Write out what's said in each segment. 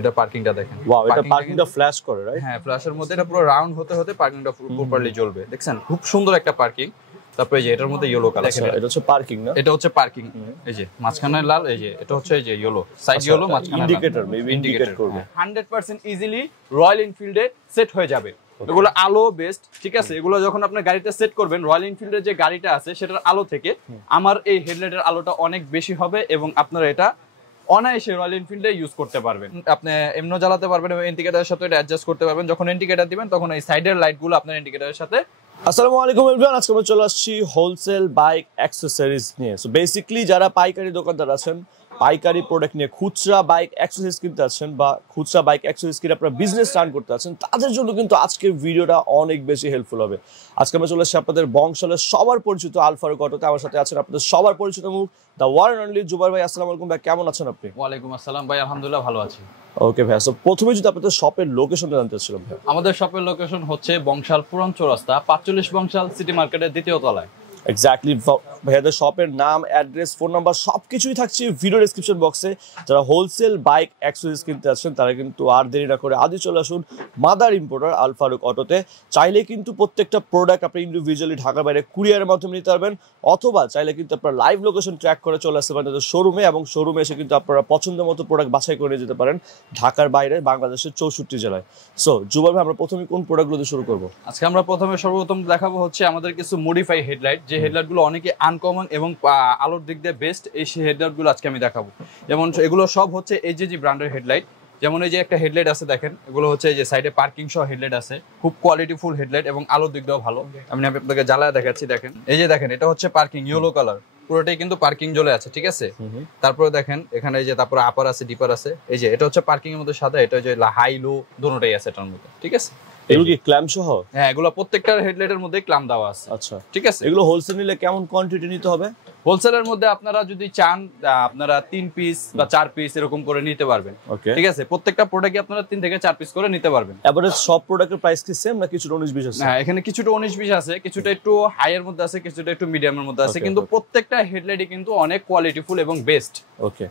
এটা পার্কিংটা দেখেন। ওয়াও, এটা পার্কিংটা ফ্ল্যাশ করে, রাইট? হ্যাঁ, ফ্ল্যাশের মধ্যে এটা পুরো রাউন্ড হতে হতে পার্কিংটা প্রপারলি জ্বলবে। দেখছেন খুব সুন্দর একটা পার্কিং। তারপরে এই যে এটার মধ্যে ইয়েলো কালার, এটা হচ্ছে পার্কিং না? এটা হচ্ছে পার্কিং। এই যে মাঝখানে লাল, এই যে এটা হচ্ছে এই যে ইয়েলো, সাইড ইয়েলো, মাঝখানে ইন্ডিকেটর, মেবি ইন্ডিকেট করবে। 100% ইজিলি রয়্যাল এনফিল্ডে সেট হয়ে যাবে। এগুলো আলো বেস্ট, ঠিক আছে? এগুলো যখন আপনি গাড়িতে সেট করবেন, রয়্যাল এনফিল্ডের যে গাড়িটা আছে সেটার আলো থেকে আমার এই হেডলাইটের আলোটা অনেক বেশি হবে এবং আপনারা এটা অনায়াসে রয়্যাল এনফিল্ডে ইউজ করতে পারবেন। আপনি এমনও জ্বালাতে পারবেন এবং ইন্ডিকেটরের সাথে এটা অ্যাডজাস্ট করতে পারবেন। যখন ইন্ডিকেটর দিবেন তখন এই সাইডের লাইটগুলো আপনার ইন্ডিকেটরের সাথে। আসসালামু আলাইকুম এভরিওয়ান, আজকে আমরা চলে আসছি হোলসেল বাইক অ্যাক্সেসরিজ নিয়ে। সো বেসিক্যালি যারা পাইকারি দোকানদার আছেন, পাইকারি প্রোডাক্ট নিয়ে খুচরা বাইক অ্যাক্সেসরিজ কিনতে আছেন বা খুচরা বাইক অ্যাক্সেসরিজ কিনে আপনারা বিজনেস রান করতে আছেন, তাদের জন্য কিন্তু আজকের ভিডিওটা অনেক বেশি হেল্পফুল হবে। আজকে আমরা চলে আসছি আপনাদের বংশালের সবার পরিচিত আল ফারুক অটোতে। আমার সাথে আছেন আপনাদের সবার পরিচিত মুখ, the one and only Zubair ভাই। আসসালামু আলাইকুম ভাই, কেমন আছেন আপনি? ওয়ালাইকুম আসসালাম ভাই, আলহামদুলিল্লাহ ভালো আছি। ওকে ভাই, সো প্রথমে যদি আপনাদের শপের লোকেশনটা জানতে চাচ্ছিলাম ভাই। আমাদের শপের লোকেশন হচ্ছে বংশাল পুরান চৌরাস্তা 45 বংশাল সিটি মার্কেটের দ্বিতীয় তলায়। এক্স্যাক্টলি, ভাইয়াদের শপের নাম, অ্যাড্রেস, ফোন নাম্বার সবকিছুই থাকছে ভিডিও ডেসক্রিপশন বক্সে। যারা হোলসেল বাইক অ্যাক্সেসরিজ কিনতে আসছেন তারা কিন্তু আর দেরি না করে আজই চলে আসুন মাদার ইম্পোর্টার আল ফারুক অটোতে। চাইলে কিন্তু প্রত্যেকটা প্রোডাক্ট আপনি ইন্ডিভিজুয়ালি ঢাকার বাইরে কুরিয়ারের মাধ্যমে নিতে পারবেন, অথবা চাইলে কিন্তু আপনারা লাইভ লোকেশন ট্র্যাক করে চলে আসতে পারেন তাদের শোরুমে, এবং শোরুমে এসে কিন্তু আপনারা পছন্দ মতো প্রোডাক্ট বাছাই করে নিয়ে যেতে পারেন ঢাকার বাইরে বাংলাদেশের 64 জেলায়। সো জুবাইর ভাই, আমরা প্রথমে কোন প্রোডাক্টগুলো দিয়ে শুরু করবো? আজকে আমরা সর্বপ্রথম দেখাবো হচ্ছে আমাদের কিছু মডিফাই হেডলাইট, যে হেডলাইটগুলো অনেকে আনকমন এবং আলোর দিক দিয়ে বেস্ট। এই হেডলাইটগুলো আজকে আমি দেখাবো। যেমন এগুলো সব হচ্ছে এইচজি ব্র্যান্ডের হেডলাইট। যেমন এই যে একটা হেডলাইট আছে দেখেন, এগুলো হচ্ছে এই যে সাইডে পার্কিং সহ হেডলাইট আছে, খুব কোয়ালিটিফুল হেডলাইট এবং আলোর দিক দিয়েও ভালো। আমি আপনাকে জ্বালায় দেখাচ্ছি, দেখেন এই যে দেখেন, এটা হচ্ছে পার্কিং ইয়েলো কালার, পুরোটাই কিন্তু পার্কিং জ্বলে আছে, ঠিক আছে? তারপরে দেখেন এখানে এই যে তারপরে আপার আছে, ডিপার আছে। এই যে এটা হচ্ছে পার্কিং এর মধ্যে সাদা, এটা যে হাই লো দুটোটাই আছে এটার মধ্যে, ঠিক আছে? এগুলো কি ক্ল্যাম্প সহ? হ্যাঁ, এগুলো প্রত্যেকটার হেডলাইটের মধ্যে ক্ল্যাম্প দেওয়া আছে। আচ্ছা, ঠিক আছে। এগুলো হোলসেল নিলে কেমন কোয়ান্টিটি নিতে হবে? হোলসেলের মধ্যে আপনারা যদি চান আপনারা 3 পিস বা 4 পিস এরকম করে নিতে পারবেন, ঠিক আছে? প্রত্যেকটা প্রোডাক্টে আপনারা 3 থেকে 4 পিস করে নিতে পারবেন। এভারেজ সব প্রোডাক্টের প্রাইস কি সেম না কিছুটা 19-20 আছে? হ্যাঁ, এখানে কিছুটা 19-20 আছে, কিছুটা একটু হাই এর মধ্যে আছে, কিছুটা একটু মিডিয়ামের মধ্যে আছে, কিন্তু প্রত্যেকটা হেডলাইটই কিন্তু অনেক কোয়ালিটিফুল এবং বেস্ট। ওকে।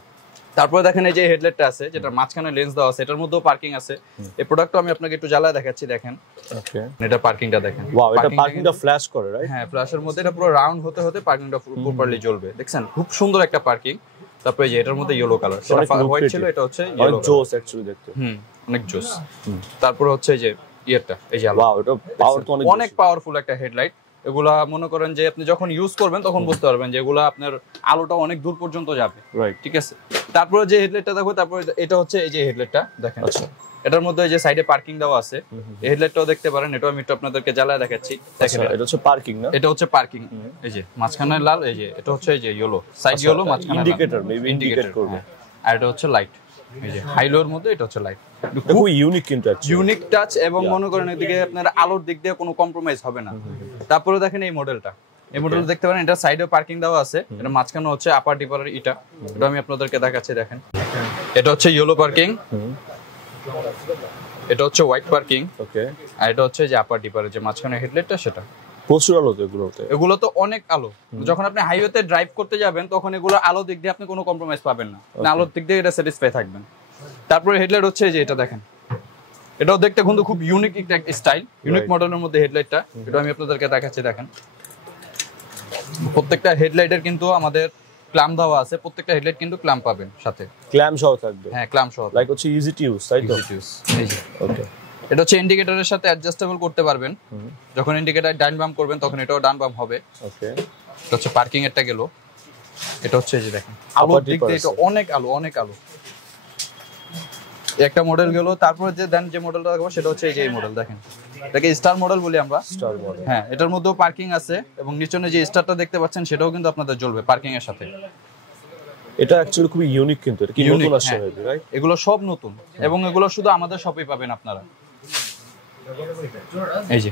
তারপরে দেখেন এই যে হেডলাইটটা আছে, যেটা মাঝখানে লেন্স দেওয়া আছে, এটার মধ্যেও পার্কিং আছে। এই প্রোডাক্টটা আমি আপনাকে একটু জ্বালায় দেখাচ্ছি, দেখেন। ওকে, এটা পার্কিংটা দেখেন। ওয়াও, এটা পার্কিংটা ফ্ল্যাশ করে, রাইট? হ্যাঁ, ফ্ল্যাশের মধ্যে এটা পুরো রাউন্ড হতে হতে পার্কিংটা প্রপারলি জ্বলবে। দেখছেন খুব সুন্দর একটা পার্কিং। তারপরে যে এটার মধ্যে ইয়েলো কালার, সেটা হোয়াইট ছিল, এটা হচ্ছে ইয়েলো। অনেক জোস অ্যাকচুয়ালি দেখতে। অনেক জোস। তারপরে হচ্ছে এই যে ইয়েরটা, এই যে ওয়াও, এটা পাওয়ার তো অনেক পাওয়ারফুল একটা হেডলাইট। এগুলা মনে করেন যে আপনি যখন ইউজ করবেন তখন বুঝতে পারবেন যে এগুলা আপনার আলোটা অনেক দূর পর্যন্ত যাবে, রাইট? ঠিক আছে। তারপরে যে হেডলাইটটা দেখো, তারপরে এটা হচ্ছে এই যে হেডলাইটটা দেখেন। আচ্ছা, এটার মধ্যে এই যে সাইডে পার্কিং দেওয়া আছে, এই হেডলাইটটাও দেখতে পারেন। এটাও আমি একটু আপনাদেরকে জ্বালায় দেখাচ্ছি, দেখেন। এটা হচ্ছে পার্কিং না? এটা হচ্ছে পার্কিং। এই যে মাঝখানে লাল, এই যে এটা হচ্ছে এই যে ইয়েলো, সাইড ইয়েলো, মাঝখানে ইন্ডিকেটর, মেবি ইন্ডিকেট করবে। আর এটা হচ্ছে লাইট, এই যে হাইলোর মধ্যে এটা হচ্ছে লাইট। খুব ইউনিক কিন্তু, ইউনিক টাচ, এবং মনে করেন এদিকে আপনার আলোর দিক দিয়ে কোনো কম্প্রোমাইজ হবে না। তারপরে দেখেন এই মডেলটা, এই মডেলটা দেখতে পারেন, এটা সাইডে পার্কিং দেওয়া আছে, এটা মাঝখানে হচ্ছে আপার ডিপারের এটা আমি আপনাদেরকে দেখাচ্ছি, দেখেন। এটা হচ্ছে ইয়েলো পার্কিং, এটা হচ্ছে হোয়াইট পার্কিং। ওকে। আর এটা হচ্ছে যে আপার ডিপারের যে মাঝখানে হেডলাইটটা, সেটা প্রচুর আলো। এগুলো তো অনেক আলো। যখন আপনি হাইওয়েতে ড্রাইভ করতে যাবেন তখন এগুলো আলো দিক দিয়ে আপনি কোনো কম্প্রোমাইজ পাবেন না, আলোর দিক দিয়ে এটা স্যাটিসফাই থাকবেন। তারপরে হেডলাইট হচ্ছে যে এটা দেখেন, এটাও দেখতে কিন্তু খুব ইউনিক একটা স্টাইল, ইউনিক মডেলের মধ্যে হেডলাইটটা, এটা আমি আপনাদেরকে দেখাচ্ছি, দেখেন। প্রত্যেকটা হেডলাইটের কিন্তু আমাদের ক্ল্যাম্প দেওয়া আছে, প্রত্যেকটা হেডলাইট কিন্তু ক্ল্যাম্প পাবেন সাথে, ক্ল্যাম্প সহ থাকবে। হ্যাঁ, ক্ল্যাম্প সহ, লাইক হচ্ছে ইজি টু ইউজ, তাই তো? এই যে ওকে, এটা হচ্ছে ইন্ডিকেটরের সাথে অ্যাডজাস্টেবল করতে পারবেন। যখন ইন্ডিকেটর ডান বাম করবেন তখন এটাও ডান বাম হবে। ওকে, এটা হচ্ছে পার্কিং এরটা গেল। এটা হচ্ছে এই যে দেখেন, আলোর দিক দিয়ে এটা অনেক আলো, অনেক আলো। একটা মডেল গেল। তারপরে যে মডেলটা দেখবো সেটা হচ্ছে এই যে মডেল, দেখেন। এটাকে স্টার মডেল বলি আমরা। স্টার মডেল, হ্যাঁ। এটার মধ্যেও পার্কিং আছে এবং নিচনে যে স্টারটা দেখতে পাচ্ছেন সেটাও কিন্তু আপনাদের জ্বলবে পার্কিং এর সাথে। এটা অ্যাকচুয়ালি খুব ইউনিক কিন্তু, এটা কি নতুন আসছে হবে, রাইট? এগুলো সব নতুন এবং এগুলো শুধু আমাদের শপেই পাবেন আপনারা। এই যে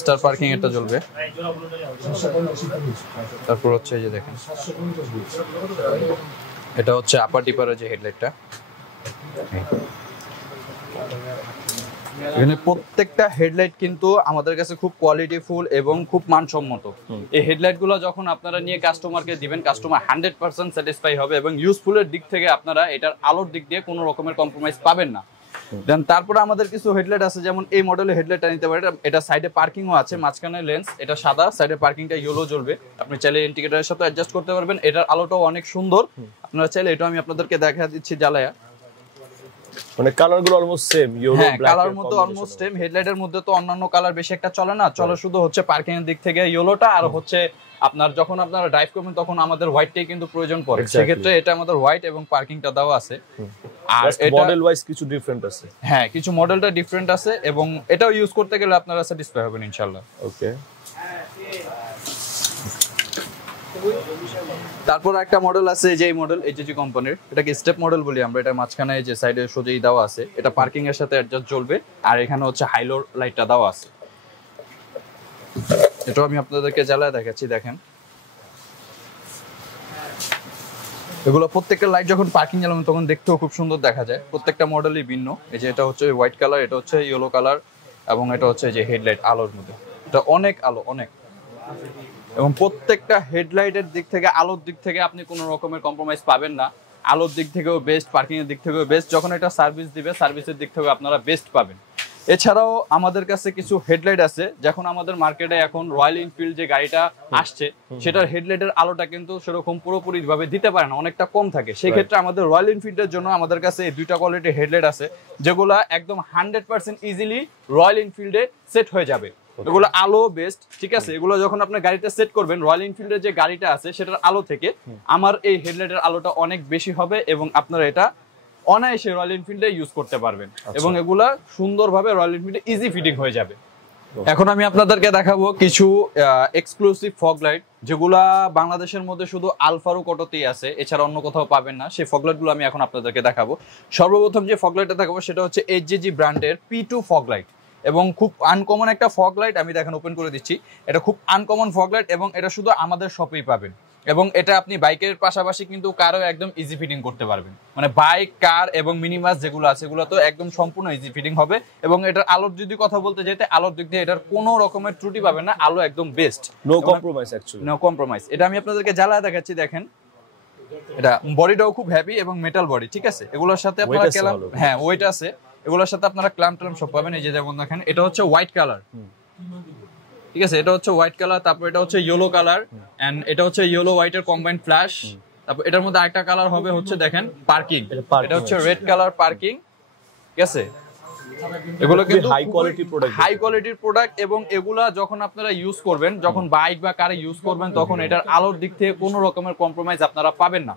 স্টার পার্কিং এটা জ্বলবে। তারপর হচ্ছে এই যে দেখেন, এটা হচ্ছে আপার ডিপারের যে হেডলাইটটা। এখানে প্রত্যেকটা হেডলাইট কিন্তু আমাদের কাছে খুব কোয়ালিটিফুল এবং খুব মানসম্মত। এই হেডলাইট গুলো যখন আপনারা নিয়ে কাস্টমারকে দিবেন, কাস্টমার 100% স্যাটিসফাই হবে এবং ইউজফুলের দিক থেকে আপনারা এটার আলোর দিক দিয়ে কোনো রকমের কম্প্রোমাইজ পাবেন না। দেন তারপরে আমাদের কিছু হেডলাইট আছে, যেমন এই মডেলের হেডলাইটটা নিতে পারেন। এটা সাইডে পার্কিংও আছে, মাঝখানে লেন্স, এটা সাদা, সাইডে পার্কিংটা ইয়েলো জ্বলবে। আপনি চাইলে ইন্ডিকেটরের সাথে অ্যাডজাস্ট করতে পারবেন। এটার আলোটাও অনেক সুন্দর, আপনারা চাইলে এটাও আমি আপনাদেরকে দেখা দিচ্ছি জ্বালায়া। মানে কালার গুলো almost same, yellow black colour মধ্যে অলমোস্ট সেম। হেডলাইটের মধ্যে তো অন্যান্য কালার বেশি একটা চলে না, চলে শুধু হচ্ছে পার্কিং এর দিক থেকে ইয়েলোটা, আর হচ্ছে আপনার যখন আপনারা ড্রাইভ করবেন তখন আমাদের হোয়াইটটাই কিন্তু প্রয়োজন পড়ে। সেক্ষেত্রে এটা আমাদের হোয়াইট এবং পার্কিংটা দেওয়া আছে। আর মডেল ওয়াইজ কিছু ডিফারেন্ট আছে। হ্যাঁ, কিছু মডেলটা ডিফারেন্ট আছে এবং এটাও ইউজ করতে গেলে আপনারা স্যাটিসফাই হবেন ইনশাআল্লাহ। ওকে। তারপর একটা মডেল আছে, যে মডেল এইচজি কোম্পানির, এটাকে স্টেপ মডেল বলি আমরা। এটা মাঝখানে যে সাইডে সোজাই দেওয়া আছে, এটা পার্কিং এর সাথে অ্যাডজাস্ট জ্বলবে, আর এখানে হচ্ছে হাইলো লাইটটা দেওয়া আছে। এটাও আমি আপনাদেরকে জ্বালায় দেখাচ্ছি, দেখেন। এগুলো প্রত্যেকটা লাইট যখন পার্কিং জ্বালাবেন তখন দেখতেও খুব সুন্দর দেখা যায়। প্রত্যেকটা মডেলই ভিন্ন। এই যে এটা হচ্ছে হোয়াইট কালার, এটা হচ্ছে ইয়েলো কালার, এবং এটা হচ্ছে যে হেডলাইট আলোর মধ্যে। এটা অনেক আলো, অনেক। এবং প্রত্যেকটা হেডলাইটের দিক থেকে, আলোর দিক থেকে আপনি কোনো রকমের কম্প্রোমাইজ পাবেন না। আলোর দিক থেকেও বেস্ট, পার্কিং এর দিক থেকেও বেস্ট। যখন এটা সার্ভিস দিবে, সার্ভিসের দিক থেকেও আপনারা বেস্ট পাবেন। এছাড়াও আমাদের কাছে কিছু হেডলাইট আছে, যখন আমাদের মার্কেটে এখন রয়্যাল এনফিল্ড যে গাড়িটা আসছে, সেটার হেডলাইটের আলোটা কিন্তু সেরকম পুরোপুরি ভাবে দিতে পারে না, অনেকটা কম থাকে। সেই ক্ষেত্রে আমাদের রয়্যাল এনফিল্ডের জন্য আমাদের কাছে এই দুইটা কোয়ালিটির হেডলাইট আছে, যেগুলা একদম 100% ইজিলি রয়্যাল এনফিল্ডে সেট হয়ে যাবে। এগুলো আলো বেস্ট, ঠিক আছে। এগুলো যখন আপনি গাড়িতে সেট করবেন, রয়্যাল এনফিল্ডের যে গাড়িটা আছে সেটার আলো থেকে আমার এই হেডলাইটের আলোটা অনেক বেশি হবে, এবং আপনারা এটা অনায়াসে রয়্যাল এনফিল্ডে ইউজ করতে পারবেন, এবং এগুলা সুন্দরভাবে রয়্যাল এনফিল্ডে ইজি ফিটিং হয়ে যাবে। এখন আমি আপনাদেরকে দেখাবো কিছু এক্সক্লুসিভ ফগ লাইট, যেগুলা বাংলাদেশের মধ্যে শুধু আলফারুক অটোতেই আছে, এছাড়া অন্য কোথাও পাবেন না। সেই ফগ লাইট গুলো আমি এখন আপনাদেরকে দেখাবো। সর্বপ্রথম যে ফগ লাইটটা দেখাবো সেটা হচ্ছে এইচজি ব্র্যান্ডের P2 ফগ লাইট, এবং খুব আনকমন একটা ফগ লাইট। আমি দেখেন ওপেন করে দিচ্ছি। এটা খুব আনকমন ফগ লাইট, এবং এটা শুধু আমাদের শপেই পাবেন। এবং এটা আপনি বাইকের পাশাপাশি কিন্তু কারও একদম ইজি ফিটিং করতে পারবেন। মানে বাইক, কার এবং মিনি বাস যেগুলো আছে, এগুলো তো একদম সম্পূর্ণ ইজি ফিটিং হবে। এবং এটার আলোর যদি কথা বলতে যেতে, আলোর দিক দিয়ে এটার কোনো রকমের ত্রুটি পাবেন না, আলো একদম best, no compromise. Actually no compromise. এটা আমি আপনাদেরকে জ্বালায় দেখাচ্ছি, দেখেন। এটা বডিটাও খুব হেভি এবং মেটাল বডি, ঠিক আছে। এগুলোর সাথে আপনারা হ্যাঁ ওয়েট আছে, এগুলোর সাথে আপনারা ক্ল্যাম্প সব পাবেন। এই যে যেমন দেখেন, এটা হচ্ছে হোয়াইট কালার, ঠিক আছে। এটা হচ্ছে হোয়াইট কালার, তারপর এটা হচ্ছে ইয়েলো কালার, এন্ড এটা হচ্ছে ইয়েলো হোয়াইটের কম্বাইন্ড ফ্ল্যাশ। তারপর এটার মধ্যে আরেকটা কালার হবে হচ্ছে দেখেন পার্কিং, এটা হচ্ছে রেড কালার পার্কিং, ঠিক আছে। এগুলো কিন্তু হাই কোয়ালিটির প্রোডাক্ট, এবং এগুলা যখন আপনারা ইউজ করবেন, যখন বাইক বা কারে ইউজ করবেন, তখন এটার আলোর দিক থেকে কোনো রকমের কম্প্রোমাইজ আপনারা পাবেন না,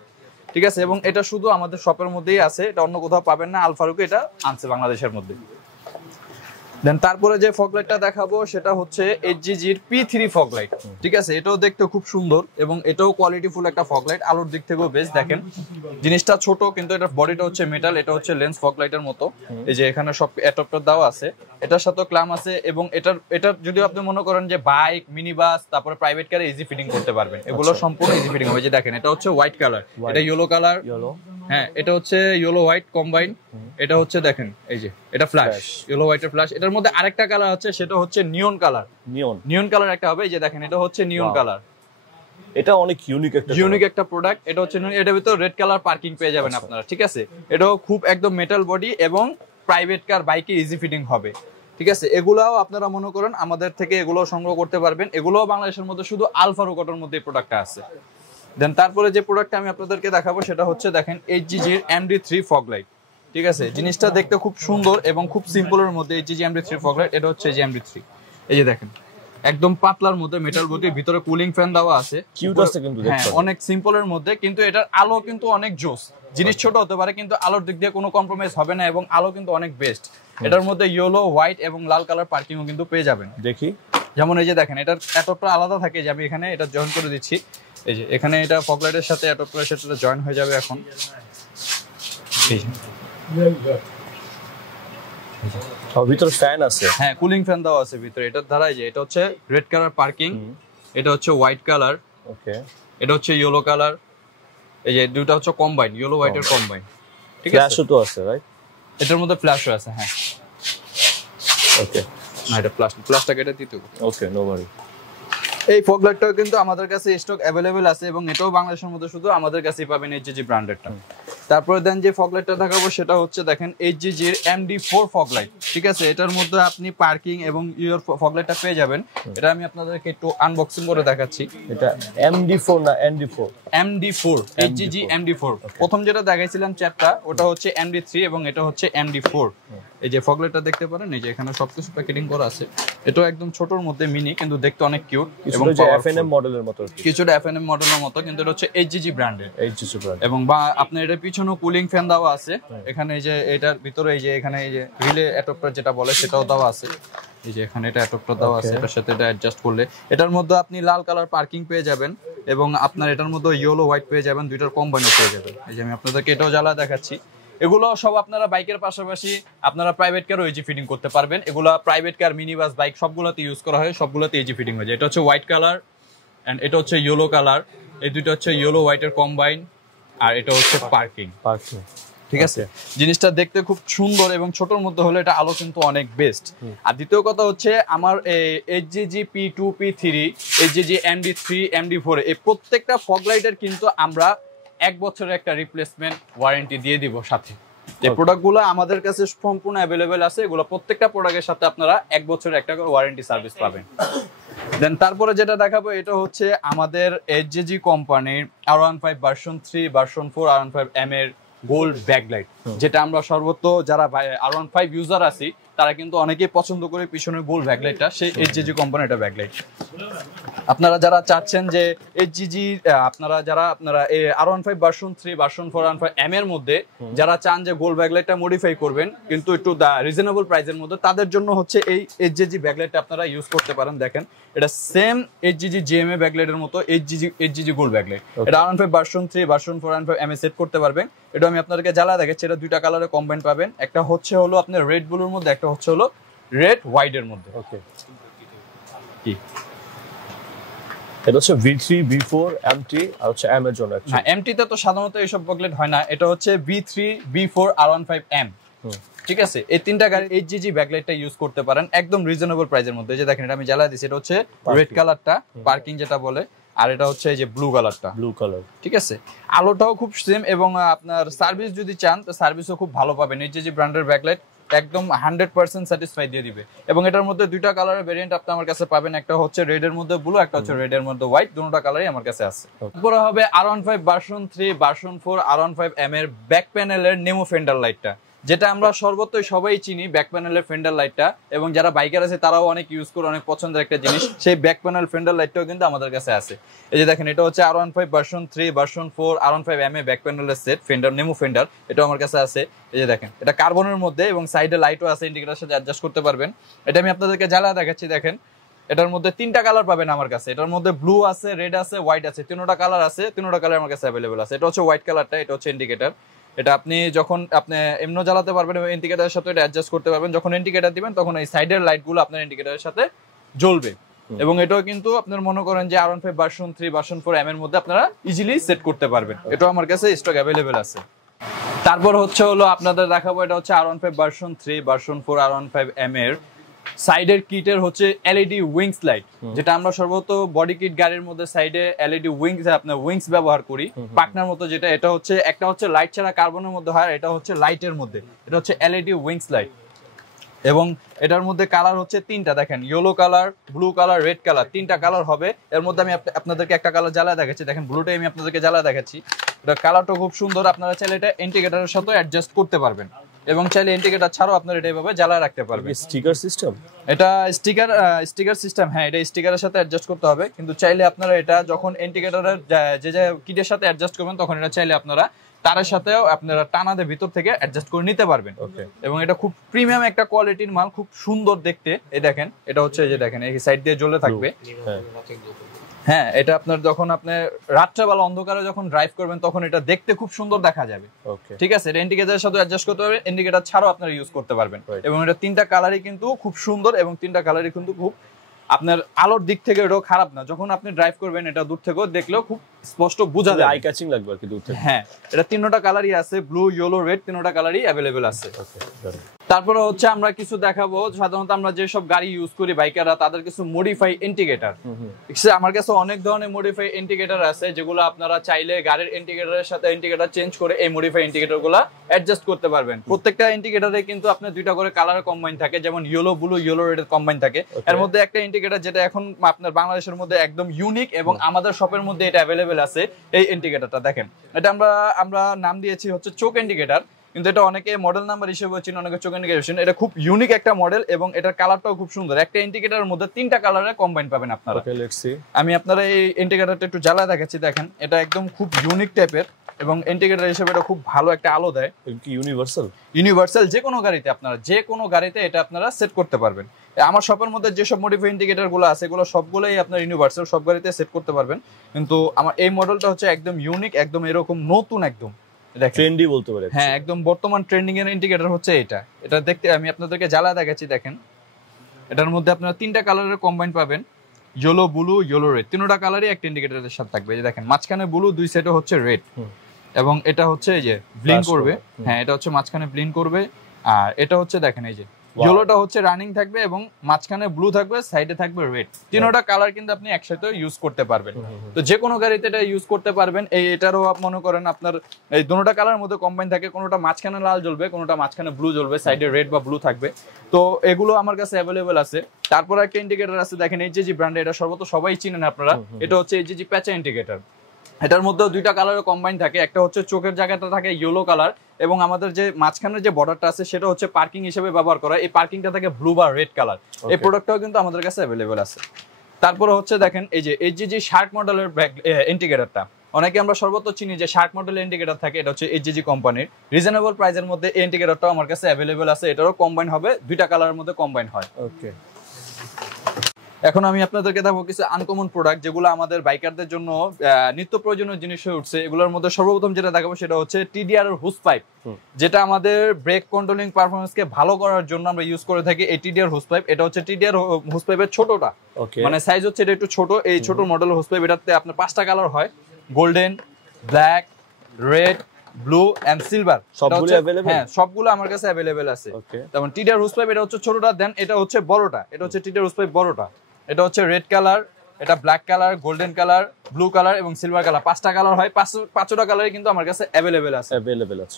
ঠিক আছে। এবং এটা শুধু আমাদের শপের মধ্যেই আছে, এটা অন্য কোথাও পাবেন না। আলফারুকে এটা আনছে বাংলাদেশের মধ্যে। দেন তারপরে যে ফগ লাইটটা দেখাবো সেটা হচ্ছে এইচজির P3 ফগ লাইট, ঠিক আছে। এটাও দেখতে খুব সুন্দর, এবং এটাও কোয়ালিটিফুল একটা ফগ লাইট, আলোর দিক থেকেও বেশ। দেখেন জিনিসটা ছোট, কিন্তু এটার বডিটা হচ্ছে মেটাল। এটা হচ্ছে লেন্স ফগ লাইটের মতো। এই যে এখানে সব অ্যাডাপ্টার দেওয়া আছে, এটার সাথে ক্লাম আছে, এবং এটার যদি আপনি মনে করেন যে বাইক, মিনি বাস, তারপরে প্রাইভেট কারে ইজি ফিটিং করতে পারবেন, এগুলো সম্পূর্ণ ইজি ফিটিং হবে। যে দেখেন, এটা হচ্ছে হোয়াইট কালার, এটা ইয়েলো কালার, হ্যাঁ এটা হচ্ছে ইয়েলো হোয়াইট কম্বাইন। এটা হচ্ছে দেখেন, এই যে এটা ফ্ল্যাশ, ইয়েলো হোয়াইটের ফ্ল্যাশ। এটার মধ্যে আরেকটা কালার আছে, সেটা হচ্ছে নিয়ন কালার। নিয়ন কালার একটা হবে, এই যে দেখেন, এটা হচ্ছে নিয়ন কালার। এটা অনেক ইউনিক একটা প্রোডাক্ট। এটা হচ্ছে এটার ভিতর রেড কালার পার্কিং পেয়ে যাবেন আপনারা, ঠিক আছে। এটাও খুব একদম মেটাল বডি, এবং প্রাইভেট কার, বাইকে ইজি ফিটিং হবে, ঠিক আছে। এগুলাও আপনারা মনে করেন আমাদের থেকে এগুলো সংগ্রহ করতে পারবেন। এগুলোও বাংলাদেশের মধ্যে শুধু আলফারুক অটোর মধ্যে এই প্রোডাক্টটা আছে। দেন তারপরে যে প্রোডাক্টটা আমি আপনাদেরকে দেখাবো সেটা হচ্ছে দেখেন এইচজির MD3 ফগ লাইট, ঠিক আছে। জিনিসটা দেখতে খুব সুন্দর এবং খুব সিম্পলের মধ্যে। এইচজি MD3 ফগ লাইট, এটা হচ্ছে যে MD3। এই যে দেখেন, একদম পাতলার মধ্যে, মেটাল বডি, ভিতরে কুলিং ফ্যান দেওয়া আছে, কিউট আছে কিন্তু দেখতে, অনেক সিম্পলের মধ্যে। কিন্তু এটার আলো কিন্তু অনেক জোস। জিনিস ছোট হতে পারে, কিন্তু আলোর দিক দিয়ে কোনো কম্প্রোমাইজ হবে না, এবং আলো কিন্তু অনেক বেস্ট। এটার মধ্যে ইয়েলো, হোয়াইট এবং লাল কালার পার্কিংও কিন্তু পেয়ে যাবেন। দেখি, যেমন এই যে দেখেন, এটার অ্যাডাপ্টার আলাদা থাকে, যে আমি এখানে এটা জয়েন করে দিচ্ছি। এই যে এখানে এটা ফগ লাইটের সাথে অ্যাডাপ্টারের সাথে জয়েন হয়ে যাবে এখন। ভিতরে ফ্যান আছে, হ্যাঁ কুলিং ফ্যান দেওয়া আছে ভিতরে। এটার দ্বারা যে এটা হচ্ছে রেড কালার পার্কিং, এটা হচ্ছে হোয়াইট কালার, ওকে, এটা হচ্ছে ইয়েলো কালার। এই যে দুটো হচ্ছে কম্বাইন, ইয়েলো হোয়াইটের কম্বাইন, ঠিক আছে। ফ্ল্যাশও তো আছে, রাইট? এটার মধ্যে ফ্ল্যাশও আছে, হ্যাঁ। ওকে, না এটা প্লাস্টিক এটা দিতে হবে। ওকে, নো ওয়ারি। এই ফগ লাইটটাও কিন্তু আমাদের কাছে স্টক অ্যাভেলেবেল আছে এবং এটাও বাংলাদেশের মধ্যে শুধু আমাদের কাছেই পাবেন এইচজিজি ব্র্যান্ডেরটা। তারপরে দেন যে ফগ লাইটটা দেখাবো সেটা হচ্ছে দেখেন এইচজিজির MD4 ফগ লাইট, ঠিক আছে। এটার মধ্যে আপনি পার্কিং এবং ইওর ফগ লাইটটা পেয়ে যাবেন। এটা আমি আপনাদেরকে একটু আনবক্সিং করে দেখাচ্ছি। এটা MD4 না ND4? MD4, এইচজিজি MD4। প্রথম যেটা দেখাইছিলাম চ্যাপটা ওটা হচ্ছে MD3 এবং এটা হচ্ছে MD4। এই যে ফগ লাইটটা দেখতে পারেন, এই যে এখানে সবকিছু প্যাকেটিং করা আছে। এটাও একদম ছোটর মধ্যে মিনি, কিন্তু দেখতে অনেক কিউট এবং যে FNM মডেলের মতো, কিছুটা FNM মডেলের মতো, কিন্তু এটা হচ্ছে এইচজিজি ব্র্যান্ডের। এইচজিজি ব্র্যান্ড। এবং বা আপনার এটা পিছনে কুলিং ফ্যান দেওয়া আছে। এখানে এই যে এটার ভিতরে এই যে এখানে এই যে রিলে অ্যাডাপ্টার যেটা বলে সেটাও দেওয়া আছে। এই যে এখানে এটা অ্যাডাপ্টার দেওয়া আছে, এটার সাথে এটা অ্যাডজাস্ট করলে এটার মধ্যে আপনি লাল কালার পার্কিং পেয়ে যাবেন এবং আপনার এটার মধ্যে ইয়েলো হোয়াইট পেয়ে যাবেন, দুইটার কম্বাইনও পেয়ে যাবেন। এই যে আমি আপনাদেরকে এটাও জ্বালা দেখাচ্ছি। এগুলো সব আপনারা বাইকের পাশাপাশি আপনারা প্রাইভেট কারও এজি ফিটিং করতে পারবেন। এগুলো private car, mini bus, bike সবগুলোতে ইউজ করা হয়, সবগুলোতে এজি ফিটিং হয়ে যায়। এটা হচ্ছে হোয়াইট কালার এন্ড এটা হচ্ছে ইয়েলো কালার। এই দুইটা হচ্ছে ইয়েলো হোয়াইটের কম্বাইন, আর এটা হচ্ছে পার্কিং। ঠিক আছে, জিনিসটা দেখতে খুব সুন্দর এবং ছোটর মধ্যে হলে এটা আলো কিন্তু অনেক বেস্ট। আর দ্বিতীয় কথা হচ্ছে আমার এইচজিজি P2 P3, এইচজিজি MD3 MD4 এই প্রত্যেকটা ফগ লাইটের কিন্তু আমরা 1 বছরের একটা রিপ্লেসমেন্ট ওয়ারেন্টি দিয়ে দিব সাথে। যে প্রোডাক্টগুলো আমাদের কাছে সম্পূর্ণ অ্যাভেলেবেল আছে, এগুলো প্রত্যেকটা প্রোডাক্টের সাথে আপনারা 1 বছরের একটা করে ওয়ারেন্টি সার্ভিস পাবেন। দেন তারপরে যেটা দেখাবো এটা হচ্ছে আমাদের এইচজিজি কোম্পানির R15 ভার্সন 3 ভার্সন 4 R15M এর গোল্ড ব্যাকলাইট, যেটা আমরা সর্বত্র যারা R15 ইউজার আছি তারা কিন্তু অনেকেই পছন্দ করে পিছনের গোল্ড ব্যাকলাইটটা, সেই এইচজিজি কোম্পানির এটা ব্যাকলাইট। আপনারা যারা চাচ্ছেন যে এইচজিজি আপনারা R15 ভার্সন 3 ভার্সন 4 R15M এর মধ্যে যারা চান যে গোল্ড ব্যাকলাইটটা মডিফাই করবেন কিন্তু একটু রিজনেবল প্রাইসের মধ্যে, তাদের জন্য হচ্ছে এই এইচজিজি ব্যাকলাইটটা আপনারা ইউজ করতে পারেন। দেখেন এটা সেম এইচজিজি GMA ব্যাকলাইটের মতো এইচজিজি গোল্ড ব্যাকলাইট। এটা R15 ভার্সন 3 ভার্সন 4 R15M এ সেট করতে পারবেন। এটা আমি আপনাদেরকে জ্বালা দেখাচ্ছি। এটা দুইটা কালারে কম্বাইন পাবেন, একটা হচ্ছে হলো আপনার রেড ব্লুর মধ্যে, একটা হচ্ছে হলো রেড হোয়াইট এর মধ্যে। ওকে, কি এটা হচ্ছে V3 V4 MT আর হচ্ছে M এর জন্য। হ্যাঁ, MT তে তো সাধারণত এইসব ব্যাকলাইট হয় না, এটা হচ্ছে V3 V4 R15M। ঠিক আছে, এই তিনটা গাড়ি এইচজিজি ব্যাকলাইটটা ইউজ করতে পারেন একদম রিজনেবল প্রাইসের মধ্যে। যে দেখেন এটা আমি জ্বালা দিছি, এটা হচ্ছে রেড কালারটা পার্কিং যেটা বলে, আর এটা হচ্ছে এই যে ব্লু কালারটা, ব্লু কালার। ঠিক আছে, আলোটাও খুব সেম এবং আপনার সার্ভিস যদি চান তো সার্ভিসও খুব ভালো পাবেন। এইচজিজি ব্র্যান্ডের ব্যাকলাইট একদম 100% স্যাটিসফাই দিয়ে দিবে। এবং এটার মধ্যে দুইটা কালারের ভেরিয়েন্ট আপনি আমার কাছে পাবেন, একটা হচ্ছে রেড এর মধ্যে ব্লু, একটা হচ্ছে রেড এর মধ্যে হোয়াইট, দুটোটা কালারই আমার কাছে আছে। তারপরে হবে R15 ভার্সন 3 ভার্সন 4 R15M এর ব্যাক প্যানেলের নেমো ফেন্ডার লাইটটা, যেটা আমরা সর্বত্রই সবাই চিনি ব্যাক প্যানেলের ফেন্ডার লাইটটা, এবং যারা বাইকার আছে তারাও অনেক ইউজ করে, অনেক পছন্দের একটা জিনিস। সেই ব্যাক প্যানেল ফেন্ডার লাইটটাও কিন্তু আমাদের কাছে আছে। এই যে দেখেন এটা হচ্ছে R15 ভার্সন 3 ভার্সন 4 R15M এ ব্যাক প্যানেলের সেট ফেন্ডার নেমো ফেন্ডার, এটাও আমার কাছে আছে। এই যে দেখেন এটা কার্বনের মধ্যে এবং সাইডে লাইটও আছে, ইন্ডিকেটরের সাথে অ্যাডজাস্ট করতে পারবেন। এটা আমি আপনাদেরকে জ্বালা দেখাচ্ছি। দেখেন এটার মধ্যে তিনটা কালার পাবেন আমার কাছে, এটার মধ্যে ব্লু আছে, রেড আছে, হোয়াইট আছে, তিনটা কালার আছে, তিনটা কালার আমার কাছে অ্যাভেলেবল আছে। এটা হচ্ছে হোয়াইট কালারটা, এটা হচ্ছে ইন্ডিকেটর। এটা আপনি যখন আপনি এমনও জ্বালাতে পারবেন এবং ইন্ডিকেটরের সাথে এটা অ্যাডজাস্ট করতে পারবেন। যখন ইন্ডিকেটর দিবেন তখন এই সাইডের লাইটগুলো আপনার ইন্ডিকেটরের সাথে জ্বলবে। এবং এটাও কিন্তু আপনার মনে করেন যে R15 ভার্সন 3 ভার্সন 4M এর মধ্যে আপনারা ইজিলি সেট করতে পারবেন। এটাও আমার কাছে স্টক অ্যাভেলেবেল আছে। তারপর হচ্ছে হলো আপনাদের দেখাবো এটা হচ্ছে R15 ভার্সন 3 ভার্সন 4 R15M এর সাইডের কিটের হচ্ছে এলইডি উইংস লাইট, যেটা আমরা সর্বত বডি কিট গাড়ির মধ্যে সাইডে এলইডি উইংস আপনার উইংস ব্যবহার করি পাকনার মতো, যেটা এটা হচ্ছে একটা হচ্ছে লাইট ছাড়া কার্বনের মধ্যে হয়, এটা হচ্ছে লাইটের মধ্যে, এটা হচ্ছে এলইডি উইংস লাইট। এবং এটার মধ্যে কালার হচ্ছে তিনটা, দেখেন yellow colour, blue colour, red colour, তিনটা কালার হবে। এর মধ্যে আমি আপনাদেরকে একটা কালার জ্বালা দেখাচ্ছি। দেখেন ব্লুটাই আমি আপনাদেরকে জ্বালা দেখাচ্ছি। এটা কালারটা খুব সুন্দর, আপনারা চাইলে এটা ইন্ডিকেটরের সাথে অ্যাডজাস্ট করতে পারবেন এবং চাইলে ইন্ডিকেটর ছাড়াও আপনারা এটা এভাবে জ্বালায় রাখতে পারবেন। স্টিকার সিস্টেম, এটা স্টিকার সিস্টেম, হ্যাঁ এটা স্টিকারের সাথে অ্যাডজাস্ট করতে হবে, কিন্তু চাইলে আপনারা এটা যখন ইন্ডিকেটরের যে কিটের সাথে অ্যাডজাস্ট করবেন তখন এটা চাইলে আপনারা তারের সাথেও আপনারা টানাদের ভিতর থেকে অ্যাডজাস্ট করে নিতে পারবেন। এবং এটা খুব প্রিমিয়াম একটা কোয়ালিটির মাল, খুব সুন্দর দেখতে। এই দেখেন এটা হচ্ছে যে দেখেন এই সাইড দিয়ে জ্বলে থাকবে। হ্যাঁ, এটা আপনার যখন আপনি রাত্রেবেলা অন্ধকারে যখন ড্রাইভ করবেন তখন এটা দেখতে খুব সুন্দর দেখা যাবে। ঠিক আছে, এটা ইন্ডিকেটরের সাথে অ্যাডজাস্ট করতে পারবেন, ইন্ডিকেটর ছাড়াও আপনারা ইউজ করতে পারবেন। এবং এটা তিনটা কালারই কিন্তু খুব সুন্দর এবং তিনটা কালারই কিন্তু খুব আপনার আলোর দিক থেকে এটাও খারাপ না। যখন আপনি ড্রাইভ করবেন এটা দূর থেকেও দেখলেও খুব স্পষ্ট বোঝা যায়, আই ক্যাচিং লাগবে আর কি দূর থেকে। হ্যাঁ এটা তিনটা কালারই আছে, ব্লু ইয়েলো রেড তিনটা কালারই অ্যাভেলেবেল আছে। তারপরে হচ্ছে আমরা কিছু দেখাবো, সাধারণত আমরা যেসব গাড়ি ইউজ করি বাইকাররা তাদের কিছু মডিফাই ইন্ডিকেটর। আমার কাছে অনেক ধরনের মডিফাই ইন্ডিকেটর আছে যেগুলো আপনারা চাইলে গাড়ির ইন্ডিকেটরের সাথে ইন্ডিকেটর চেঞ্জ করে এই মডিফাই ইন্ডিকেটরগুলো অ্যাডজাস্ট করতে পারবেন। প্রত্যেকটা ইন্ডিকেটরে কিন্তু আপনার দুইটা করে কালার কম্বাইন থাকে, যেমন yellow blue yellow red combine থাকে। এর মধ্যে একটা ইন্ডিকেটর যেটা এখন আপনার বাংলাদেশের মধ্যে একদম ইউনিক এবং আমাদের শপের মধ্যে এটা অ্যাভেলেবেল আছে, এই ইন্ডিকেটরটা দেখেন। এটা আমরা নাম দিয়েছি হচ্ছে চোক ইন্ডিকেটর, কিন্তু এটা অনেকে মডেল নাম্বার হিসেবে চিনে, অনেকে চোক ইন্ডিকেশন। এটা খুব ইউনিক একটা মডেল এবং এটার কালারটাও খুব সুন্দর। একটা ইন্ডিকেটরের মধ্যে তিনটা কালারে কম্বাইন পাবেন আপনারা। আমি আপনারা এই ইন্ডিকেটরটা একটু জ্বালা দেখাচ্ছি, দেখেন এটা একদম খুব ইউনিক টাইপের এবং ইন্ডিকেটর হিসেবে এটা খুব ভালো একটা আলো দেয়। ইউনিভার্সাল যে কোনো গাড়িতে আপনারা যে কোনো গাড়িতে এটা আপনারা সেট করতে পারবেন। আমার শপের মধ্যে যেসব মডিফাই ইন্ডিকেটর গুলো আছে এগুলো সবগুলোই আপনার ইউনিভার্সাল, সব গাড়িতে সেট করতে পারবেন। কিন্তু আমার এই মডেলটা হচ্ছে একদম ইউনিক, একদম এরকম নতুন, একদম ট্রেন্ডি বলতে পারে। হ্যাঁ একদম বর্তমান ট্রেন্ডিং এর ইন্ডিকেটর হচ্ছে এটা। এটা দেখতে আমি আপনাদেরকে জ্বালা দেখাচ্ছি, দেখেন এটার মধ্যে আপনারা তিনটা কালারের কম্বাইন পাবেন, ইয়েলো ব্লু ইয়েলো রেড তিনটা কালারই একটা ইন্ডিকেটরের সাথে থাকবে। এই যে দেখেন মাঝখানে ব্লু, দুই সাইডে হচ্ছে রেড এবং এটা হচ্ছে এই যে ব্লিঙ্ক করবে। হ্যাঁ এটা হচ্ছে মাঝখানে ব্লিঙ্ক করবে, আর এটা হচ্ছে দেখেন এই যে ইয়েলোটা হচ্ছে রানিং থাকবে এবং মাঝখানে ব্লু থাকবে, সাইডে থাকবে রেড। তিনটা কালার কিন্তু আপনি একসাথে ইউজ করতে পারবেন। তো যে কোনো গাড়িতে এটা ইউজ করতে পারবেন। এটারও মনে করেন আপনার এই দুটোটা কালার মধ্যে কম্বাইন থাকে, কোনোটা মাঝখানে লাল জ্বলবে, কোনোটা মাঝখানে ব্লু জ্বলবে, সাইডে রেড বা ব্লু থাকবে। তো এগুলো আমার কাছে অ্যাভেলেবেল আছে। তারপর একটা ইন্ডিকেটর আছে, দেখেন এইচজি ব্র্যান্ডে, এটা সর্বত সবাই চিনেন আপনারা। এটা হচ্ছে এইচজি প্যাচা ইন্ডিকেটর। এটার মধ্যেও দুইটা কালারের কম্বাইন থাকে, একটা হচ্ছে চোখের জায়গাটা থাকে ইয়েলো কালার এবং আমাদের যে মাঝখানের যে বর্ডারটা আছে সেটা হচ্ছে পার্কিং হিসেবে ব্যবহার করা, এই পার্কিংটা থাকে ব্লু বা রেড কালার। এই প্রোডাক্টটাও কিন্তু আমাদের কাছে অ্যাভেলেবেল আছে। তারপরে হচ্ছে দেখেন এই যে এইচজি শার্ক মডেলের ইন্ডিকেটরটা, অনেকে আমরা সর্বত্র চিনি যে শার্ক মডেলের ইন্ডিকেটর থাকে, এটা হচ্ছে এইচজি কোম্পানির। রিজনেবল প্রাইসের মধ্যে এই ইন্ডিকেটরটাও আমার কাছে অ্যাভেলেবেল আছে। এটারও কম্বাইন হবে, দুইটা কালারের মধ্যে কম্বাইন হয়। ওকে, এখন আমি আপনাদেরকে দেখাবো কিছু আনকমন প্রোডাক্ট যেগুলো আমাদের বাইকারদের জন্য নিত্য প্রয়োজনীয় জিনিস হয়ে উঠছে। এগুলোর মধ্যে সর্বপ্রথম যেটা দেখাবো সেটা হচ্ছে টিডিআর এর হুস পাইপ, যেটা আমাদের ব্রেক কন্ট্রোলিং পারফরমেন্সকে ভালো করার জন্য আমরা ইউজ করে থাকি এই টিডিআর হুস পাইপ। এটা হচ্ছে টিডিআর হুস পাইপের ছোটটা, মানে সাইজ হচ্ছে এটা একটু ছোট। এই ছোট মডেলের হুস পাইপ, এটাতে আপনার 5টা কালার হয়, golden, black, red, blue and silver. সবগুলো अवेलेबल? হ্যাঁ সবগুলো আমার কাছে अवेलेबल আছে। যেমন টিডিআর হুস পাইপ এটা হচ্ছে ছোটটা, দেন এটা হচ্ছে বড়টা, এটা হচ্ছে টিডিআর হুস পাইপ বড়টা। এটা হচ্ছে রেড কালার, এটা black colour, golden colour, blue colour এবং সিলভার কালার। 5টা কালার হয়, 5টা কালারই কিন্তু আমার কাছে अवेलेबल আছে।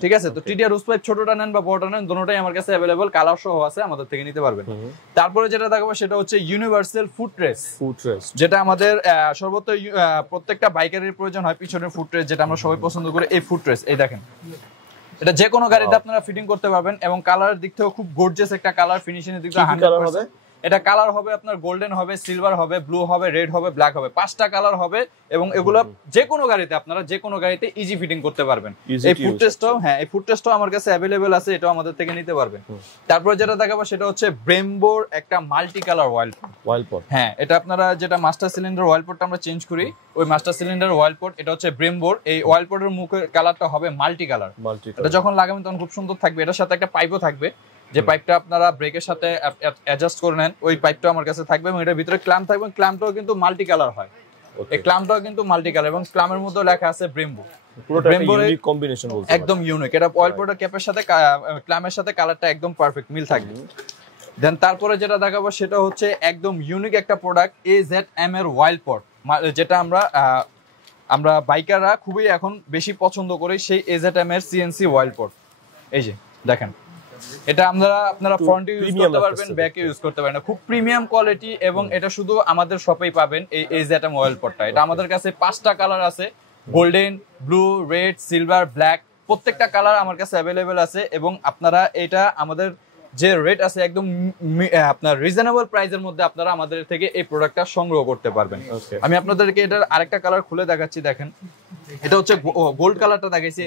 ঠিক আছে, তো টিডিআর হুস পাইপ ছোটটা নেন বা বড়টা নেন, দুটোটাই আমার কাছে अवेलेबल, কালার সহ আছে, আমাদের থেকে নিতে পারবেন। তারপরে যেটা দেখাবো সেটা হচ্ছে ইউনিভার্সাল ফুটরেস্ট, যেটা আমাদের সর্বত্র প্রত্যেকটা বাইকারের প্রয়োজন হয়, পিছনের ফুটরেস্ট যেটা আমরা সবাই পছন্দ করি। এই ফুটরেস্ট এই দেখেন, এটা যে কোনো গাড়িতে আপনারা ফিটিং করতে পারবেন এবং কালারের দিক থেকেও খুব গর্জিয়াস একটা কালার, ফিনিশিং এর দিক থেকে 100%। এটা কালার হবে আপনার গোল্ডেন হবে, সিলভার হবে, ব্লু হবে, রেড হবে, ব্ল্যাক হবে, 5টা কালার হবে এবং এগুলো যে কোনো গাড়িতে আপনারা যে কোনো গাড়িতে ইজি ফিটিং করতে পারবেন। এই ফুটরেস্টটাও এই ফুটরেস্টটাও আমার কাছে अवेलेबल আছে, এটাও আমাদের থেকে নিতে পারবেন। তারপরে যেটা দেখাবো সেটা হচ্ছে ব্রেমবোর একটা মাল্টি কালার অয়েল পট। হ্যাঁ, এটা আপনারা যেটা মাস্টার সিলিন্ডার অয়েল পটটা আমরা চেঞ্জ করি, ওই মাস্টার সিলিন্ডার অয়েল পট, এটা হচ্ছে ব্রেমবোর। এই অয়েল পটের মুখের কালারটা হবে মাল্টি কালার। এটা যখন লাগাবেন তখন খুব সুন্দর থাকবে। এটার সাথে একটা পাইপও থাকবে, যে পাইপটা আপনারা ব্রেকের সাথে অ্যাডজাস্ট করে নেন, ওই পাইপটা আমার কাছে থাকবে এবং এটার ভিতরে ক্ল্যাম্প থাকবে। ক্ল্যাম্পটাও কিন্তু মাল্টি কালার হয়, এই ক্ল্যাম্পটাও কিন্তু মাল্টি কালার এবং ক্ল্যাম্পের মধ্যে লেখা আছে ব্রেমবো। ইউনিক কম্বিনেশন বলতে একদম ইউনিক। এটা অয়েল পটের ক্যাপের সাথে ক্ল্যাম্পের সাথে কালারটা একদম পারফেক্ট মিল থাকবে। দেন তারপরে যেটা দেখাবো সেটা হচ্ছে একদম ইউনিক একটা প্রোডাক্ট, AZM এর অয়েল পট, যেটা আমরা বাইকাররা খুবই এখন বেশি পছন্দ করি, সেই AZM এর সিএনসি অয়েল পট। এই যে দেখেন, এটা আপনারা ফ্রন্টে ইউজ করতে পারবেন, ব্যাকে ইউজ করতে পারেন, খুব প্রিমিয়াম কোয়ালিটি এবং এটা শুধু আমাদের শপেই পাবেন এই AZM অয়েল পটটা। এটা আমাদের কাছে 5টা কালার আছে, golden, blue, red, silver, black, প্রত্যেকটা কালার আমার কাছে अवेलेबल আছে এবং আপনারা এটা আমাদের যে রেট আছে একদম আপনার রিজনেবল প্রাইসের মধ্যে আপনারা আমাদের থেকে এই প্রোডাক্টটা সংগ্রহ করতে পারবেন। আমি আপনাদেরকে এটার আরেকটা কালার খুলে দেখাচ্ছি, দেখেন এটা হচ্ছে গোল্ড কালারটা দেখাইছি,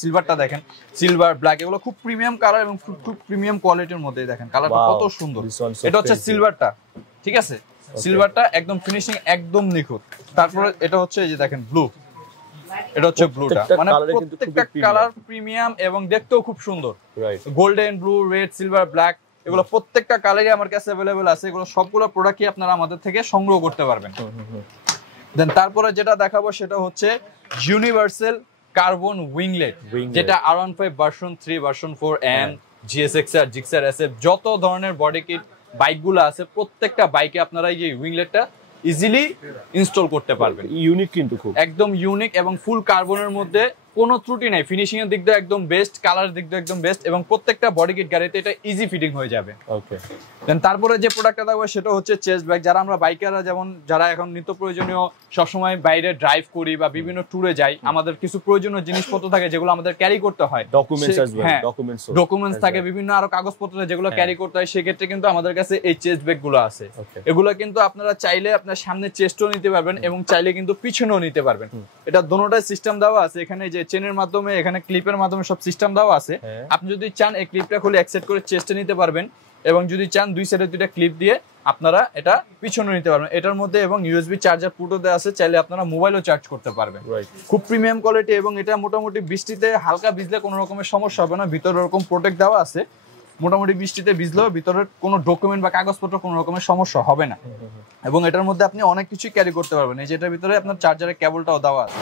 সিলভারটা দেখেন, সিলভার, ব্ল্যাক, এগুলো খুব প্রিমিয়াম কালার এবং খুব প্রিমিয়াম কোয়ালিটির মধ্যে। দেখেন কালারটা কত সুন্দর। এটা হচ্ছে সিলভারটা, ঠিক আছে, সিলভারটা একদম ফিনিশিং একদম নিখুঁত। তারপরে এটা হচ্ছে এই যে দেখেন ব্লু, এটা হচ্ছে ব্লুটা, মানে প্রত্যেকটা কালার প্রিমিয়াম এবং দেখতেও খুব সুন্দর। Golden, blue, red, silver, black, এগুলো প্রত্যেকটা কালারই আমার কাছে अवेलेबल আছে। এগুলো সবগুলো প্রোডাক্টই আপনারা আমাদের থেকে সংগ্রহ করতে পারবেন। দেন তারপরে যেটা দেখাবো সেটা হচ্ছে ইউনিভার্সাল কার্বন উইংলেট, যেটা R15 version 3 version 4 M GSXR Gixxer SF যত ধরনের বডি কিট বাইকগুলো আছে প্রত্যেকটা বাইকে আপনারা এই যে উইংলেটটা ইজিলি ইনস্টল করতে পারবেন। ইউনিক কিন্তু খুব একদম ইউনিক এবং ফুল কার্বনের মধ্যে কোনো ত্রুটি নাই, ফিনিশিং এর দিক দিয়ে একদম বেস্ট, কালারের দিক দিয়ে একদম বেস্ট এবং প্রত্যেকটা বডি কিট গাড়িতে এটা ইজি ফিটিং হয়ে যাবে। ওকে দেন তারপরে যে প্রোডাক্টটা দেবো সেটা হচ্ছে চেস্ট ব্যাগ। যারা আমরা বাইকাররা যেমন যারা এখন নিত্য প্রয়োজনীয় সবসময় বাইরে ড্রাইভ করি বা বিভিন্ন ট্যুরে যাই, আমাদের কিছু প্রয়োজনীয় জিনিসপত্র থাকে যেগুলো আমাদের ক্যারি করতে হয়, ডকুমেন্টস আসবে, ডকুমেন্টস থাকে বিভিন্ন আরো কাগজপত্র যেগুলো ক্যারি করতে হয়, সেক্ষেত্রে কিন্তু আমাদের কাছে এই চেস্ট ব্যাগ গুলো আছে। এগুলো কিন্তু আপনারা চাইলে আপনার সামনে চেস্টও নিতে পারবেন এবং চাইলে কিন্তু পিছনেও নিতে পারবেন। এটা দোনোটাই সিস্টেম দেওয়া আছে, এখানে যে চেনের মাধ্যমে এখানে ক্লিপের মাধ্যমে সব সিস্টেম দেওয়া আছে। আপনি যদি চান এই ক্লিপটা খুলে এক সেট করে চেস্টে নিতে পারবেন এবং যদি চান দুই সাইডে দুইটা ক্লিপ দিয়ে আপনারা এটা পিছনে নিতে পারবেন। এটার মধ্যে এবং ইউএসবি চার্জার পুটও দেওয়া আছে, চাইলে আপনারা মোবাইলও চার্জ করতে পারবেন। খুব প্রিমিয়াম কোয়ালিটি এবং এটা মোটামুটি বৃষ্টিতে হালকা ভিজলে কোনো রকমের সমস্যা হবে না, ভিতরে এরকম প্রোটেক্ট দেওয়া আছে, মোটামুটি বৃষ্টিতে ভিজলেও ভিতরের কোনো ডকুমেন্ট বা কাগজপত্র কোনো রকমের সমস্যা হবে না এবং এটার মধ্যে আপনি অনেক কিছু ক্যারি করতে পারবেন। এই যে এটার ভিতরে আপনার চার্জারের কেবলটাও দেওয়া আছে।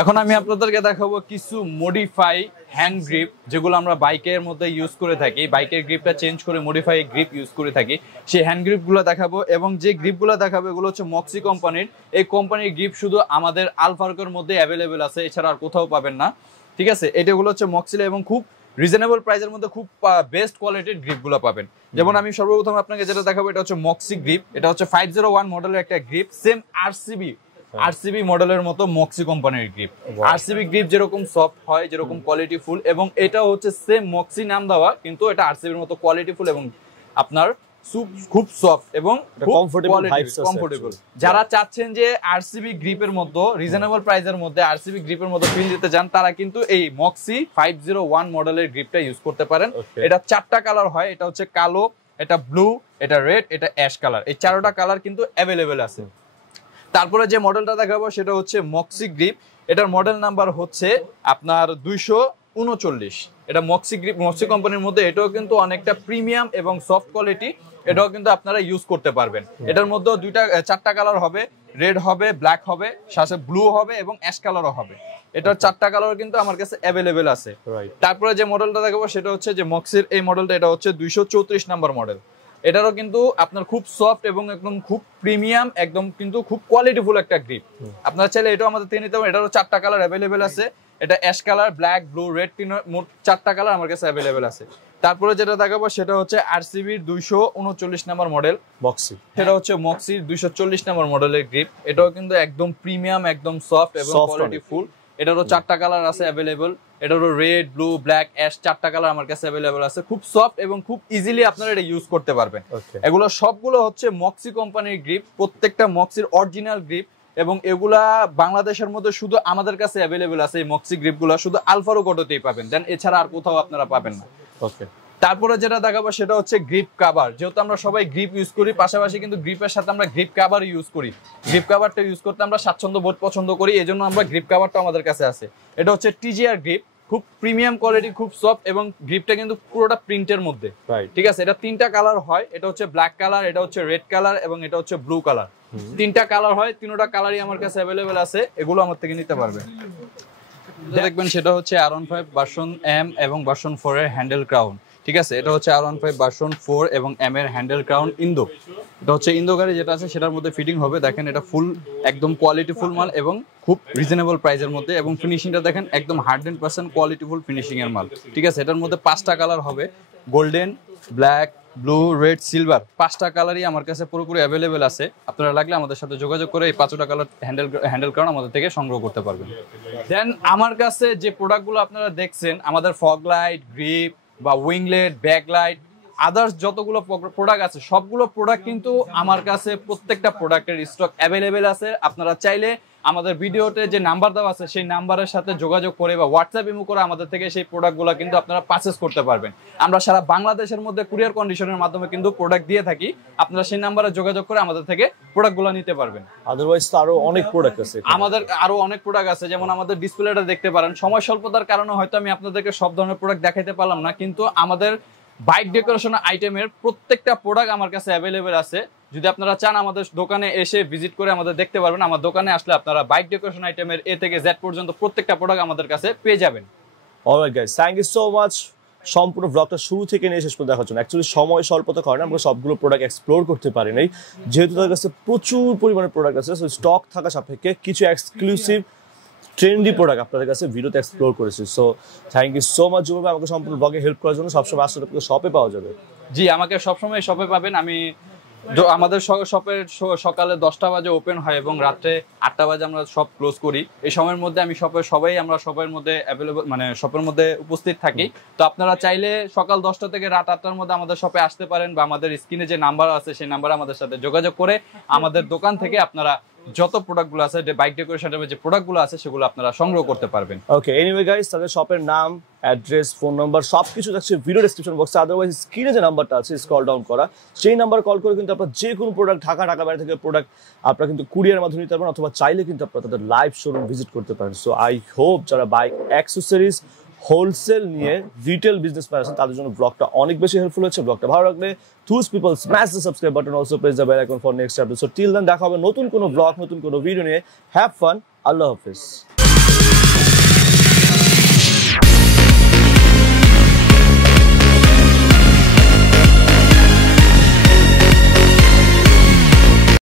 এখন আমি আপনাদেরকে দেখাবো কিছু মডিফাই হ্যান্ড গ্রিপ যেগুলো আমরা বাইকের মধ্যে ইউজ করে থাকি, বাইকের গ্রিপটা চেঞ্জ করে মডিফাই গ্রিপ ইউজ করে থাকি, সেই হ্যান্ড গ্রিপগুলো দেখাবো। এবং যে গ্রিপগুলো দেখাবো এগুলো হচ্ছে মক্সি কোম্পানির। এই কোম্পানির গ্রিপ শুধু আমাদের আলফারকের মধ্যে অ্যাভেলেবেল আছে, এছাড়া আর কোথাও পাবেন না। ঠিক আছে, এটাগুলো হচ্ছে মক্সিলে এবং খুব রিজনেবল প্রাইসের মধ্যে খুব বেস্ট কোয়ালিটির গ্রিপগুলো পাবেন। যেমন আমি সর্বপ্রথম আপনাকে যেটা দেখাবো এটা হচ্ছে মক্সি গ্রিপ। এটা হচ্ছে 501 মডেলের একটা গ্রিপ, সেম আরসিবি মডেলের মতো মক্সি কোম্পানির গ্রিপ। আরসিবি গ্রিপ যেরকম সফট হয়, যেরকম কোয়ালিটি ফুল, এবং এটা হচ্ছে সেম মক্সি নাম দেওয়া কিন্তু এটা আরসিবির মতো কোয়ালিটি ফুল এবং আপনার খুব সফট এবং কমফোর্টেবল। যারা চাচ্ছেন যে আরসিবি গ্রিপের মধ্যে রিজনেবল প্রাইসের মধ্যে আরসিবি গ্রিপের মধ্যে ফিল দিতে চান, তারা কিন্তু এই মক্সি 501 মডেলের গ্রিপটা ইউজ করতে পারেন। এটা 4টা কালার হয়, এটা হচ্ছে কালো, এটা ব্লু, এটা রেড, এটা অ্যাশ কালার। এই 4টা কালার কিন্তু অ্যাভেলেবেল আছে। তারপরে যে মডেলটা দেখাবো সেটা হচ্ছে মক্সি গ্রিপ। এটার মডেল নাম্বার হচ্ছে আপনার 239। এটা মক্সি গ্রিপ, মক্সি কোম্পানির মধ্যে এটাও কিন্তু অনেকটা প্রিমিয়াম এবং সফট কোয়ালিটি, এটাও কিন্তু আপনারা ইউজ করতে পারবেন। এটার মধ্যে 4টা কালার হবে, রেড হবে, ব্ল্যাক হবে, সাথে ব্লু হবে এবং অ্যাশ কালারও হবে। এটার 4টা কালার কিন্তু আমার কাছে অ্যাভেলেবেল আছে। তারপরে যে মডেলটা দেখাবো সেটা হচ্ছে যে মক্সির এই মডেলটা, এটা হচ্ছে 234 নাম্বার মডেল। এটারও কিন্তু আপনার খুব সফট এবং একদম খুব প্রিমিয়াম, একদম কিন্তু খুব কোয়ালিটিফুল একটা গ্রিপ। আপনারা চাইলে এটাও আমাদের থেকে নিতে পারেন। এটারও 4টা কালার অ্যাভেলেবেল আছে, এটা ash colour, black, blue, red, মোট 4টা কালার আমার কাছে অ্যাভেলেবেল আছে। তারপরে যেটা দেখাবো সেটা হচ্ছে আরসিবির 239 নাম্বার মডেল মক্সি। সেটা হচ্ছে মক্সির 240 নাম্বার মডেলের গ্রিপ। এটাও কিন্তু একদম প্রিমিয়াম, একদম সফট এবং কোয়ালিটিফুল। এটারও 4টা কালার আছে অ্যাভেলেবল। এটারও রেড, ব্লু, ব্ল্যাক, অ্যাশ 4টা কালার আমার কাছে অ্যাভেলেবল আছে। খুব সফট এবং খুব ইজিলি আপনারা এটা ইউজ করতে পারবেন। এগুলো সবগুলো হচ্ছে মক্সি কোম্পানির গ্রিপ, প্রত্যেকটা মক্সির অরিজিনাল গ্রিপ এবং এগুলা বাংলাদেশের মধ্যে শুধু আমাদের কাছে অ্যাভেলেবল আছে। এই মক্সি গ্রিপগুলো শুধু আলফা রোগোতেই পাবেন, দেন এছাড়া আর কোথাও আপনারা পাবেন না। ওকে, তারপরে যেটা দেখাবো সেটা হচ্ছে গ্রিপ কভার। যেহেতু আমরা সবাই গ্রিপ ইউজ করি, পাশাপাশি কিন্তু গ্রিপের সাথে আমরা গ্রিপ কভার ইউজ করি। গ্রিপ কভারটা ইউজ করতে আমরা স্বাচ্ছন্দ্য বোধ পছন্দ করি, এজন্য আমরা গ্রিপ কভারটা আমাদের কাছে আছে। এটা হচ্ছে টিজিআর গ্রিপ, খুব প্রিমিয়াম কোয়ালিটি, খুব সফট এবং গ্রিপটা কিন্তু পুরোটা প্রিন্টের মধ্যে। ঠিক আছে, এটা 3টা কালার হয়, এটা হচ্ছে ব্ল্যাক কালার, এটা হচ্ছে রেড কালার এবং এটা হচ্ছে ব্লু কালার। 3টা কালার হয়, 3টা কালারই আমার কাছে অ্যাভেলেবেল আছে, এগুলো আমার থেকে নিতে পারবেন। দেখবেন সেটা হচ্ছে R15 ভার্সন এম এবং ভার্সন 4 এর হ্যান্ডেল ক্রাউন। ঠিক আছে, এটা হচ্ছে R15 ভার্সন 4 এবং এম এর হ্যান্ডেল ক্রাউন ইন্দো। এটা হচ্ছে ইন্দো গাড়ি যেটা আছে সেটার মধ্যে ফিটিং হবে। দেখেন এটা ফুল একদম কোয়ালিটি ফুল মাল এবং খুব রিজনেবল প্রাইসের মধ্যে, এবং ফিনিশিংটা দেখেন একদম 100% কোয়ালিটি ফুল ফিনিশিং এর মাল। ঠিক আছে, এটার মধ্যে 5টা কালার হবে, golden, black, blue, red, silver. 5টা কালারই আমার কাছে পুরোপুরি অ্যাভেলেবেল আছে। আপনারা লাগলে আমাদের সাথে যোগাযোগ করে এই 5টা কালার হ্যান্ডেল ক্রাউন আমাদের থেকে সংগ্রহ করতে পারবেন। দেন আমার কাছে যে প্রোডাক্টগুলো আপনারা দেখছেন, আমাদের ফগ লাইট, গ্রিপ বা উইংলেট, ব্যাকলাইট, আদার্স যতগুলো প্রোডাক্ট আছে সবগুলো প্রোডাক্ট কিন্তু আমার কাছে প্রত্যেকটা প্রোডাক্টের স্টক অ্যাভেলেবেল আছে। আপনারা চাইলে আমাদের ভিডিওতে যে নাম্বার দেওয়া আছে সেই নাম্বারের সাথে যোগাযোগ করে বা হোয়াটসঅ্যাপ ইমো করে আমাদের থেকে সেই প্রোডাক্টগুলো কিন্তু আপনারা পারচেজ করতে পারবেন। আমরা সারা বাংলাদেশের মধ্যে কুরিয়ার কন্ডিশনের মাধ্যমে কিন্তু প্রোডাক্ট দিয়ে থাকি। আপনারা সেই নাম্বারে যোগাযোগ করে আমাদের থেকে প্রোডাক্টগুলো নিতে পারবেন। আদারওয়াইজ তো আরো অনেক প্রোডাক্ট আছে, আমাদের আরো অনেক প্রোডাক্ট আছে, যেমন আমাদের ডিসপ্লেটা দেখতে পারেন। সময় স্বল্পতার কারণে হয়তো আমি আপনাদেরকে সব ধরনের প্রোডাক্ট দেখাইতে পারলাম না, কিন্তু আমাদের বাইক ডেকোরেশন আইটেমের প্রত্যেকটা প্রোডাক্ট আমার কাছে অ্যাভেলেবেল আছে। যদি আপনারা চান আমাদের দোকানে এসে ভিজিট করে আমাদের দেখতে পারবেন। আমার দোকানে আসলে আপনারা বাইক ডেকোরেশন আইটেমের A থেকে Z পর্যন্ত প্রত্যেকটা প্রোডাক্ট আমাদের কাছে পেয়ে যাবেন। Alright guys, thank you so much সম্পূর্ণ ব্লগটা শুরু থেকে নিয়ে শেষ পর্যন্ত দেখার জন্য। অ্যাকচুয়ালি সময় স্বল্পতার কারণে আমরা সবগুলো প্রোডাক্ট এক্সপ্লোর করতে পারি নাই, যেহেতু তাদের কাছে প্রচুর পরিমাণে প্রোডাক্ট আছে। সো স্টক থাকা সাপেক্ষে কিছু এক্সক্লুসিভ ট্রেন্ডি প্রোডাক্ট আপনাদের কাছে ভিডিওতে এক্সপ্লোর করেছি। So thank you so much জুবাই আমাকে সম্পূর্ণ ব্লগে হেল্প করার জন্য। সবসময় আসলে আপনাকে শপে পাওয়া যাবে। জি, আমাকে সবসময় শপে পাবেন। আমি আমাদের শপের সকালে 10টা বাজে ওপেন হয় এবং রাত্রে 8টা বাজে আমরা শপ ক্লোজ করি। এই সময়ের মধ্যে আমি আমরা শপের মধ্যে অ্যাভেলেবল, মানে শপের মধ্যে উপস্থিত থাকি। তো আপনারা চাইলে সকাল 10টা থেকে রাত 8টার মধ্যে আমাদের শপে আসতে পারেন, বা আমাদের স্ক্রিনে যে নাম্বার আছে সেই নাম্বারে আমাদের সাথে যোগাযোগ করে আমাদের দোকান থেকে আপনারা যত প্রোডাক্টগুলো আছে, বাইক ডেকোরেশনের যে প্রোডাক্টগুলো আছে সেগুলো আপনারা সংগ্রহ করতে পারবেন। ওকে, এনিওয়ে গাইস, তাদের শপের নাম, অ্যাড্রেস, ফোন নাম্বার সবকিছু থাকছে ভিডিও ডেসক্রিপশন বক্সে। আদারওয়াইজ স্ক্রিনে যে নাম্বারটা আছে স্ক্রল ডাউন করা, সেই নাম্বার কল করে কিন্তু আপনারা যে কোনো প্রোডাক্ট ঢাকা বাইরে থেকে প্রোডাক্ট আপনারা কিন্তু কুরিয়ার মাধ্যমে নিতে পারবেন, অথবা চাইলে কিন্তু আপনারা তাদের লাইভ শোরুম ভিজিট করতে পারেন। সো আই হোপ যারা বাইক অ্যাক্সেসরিজ হোলসেল নিয়ে রিটেল বিজনেস ম্যান আছেন তাদের জন্য ব্লগটা অনেক বেশি হেল্পফুল হচ্ছে। ব্লগটা ভালো লাগলে those people smash the subscribe button, also press the bell icon for next episode. Till then দেখা হবে নতুন কোনো ব্লগ, নতুন কোনো ভিডিও নিয়ে। হ্যাভ ফান, আল্লাহ হাফেজ।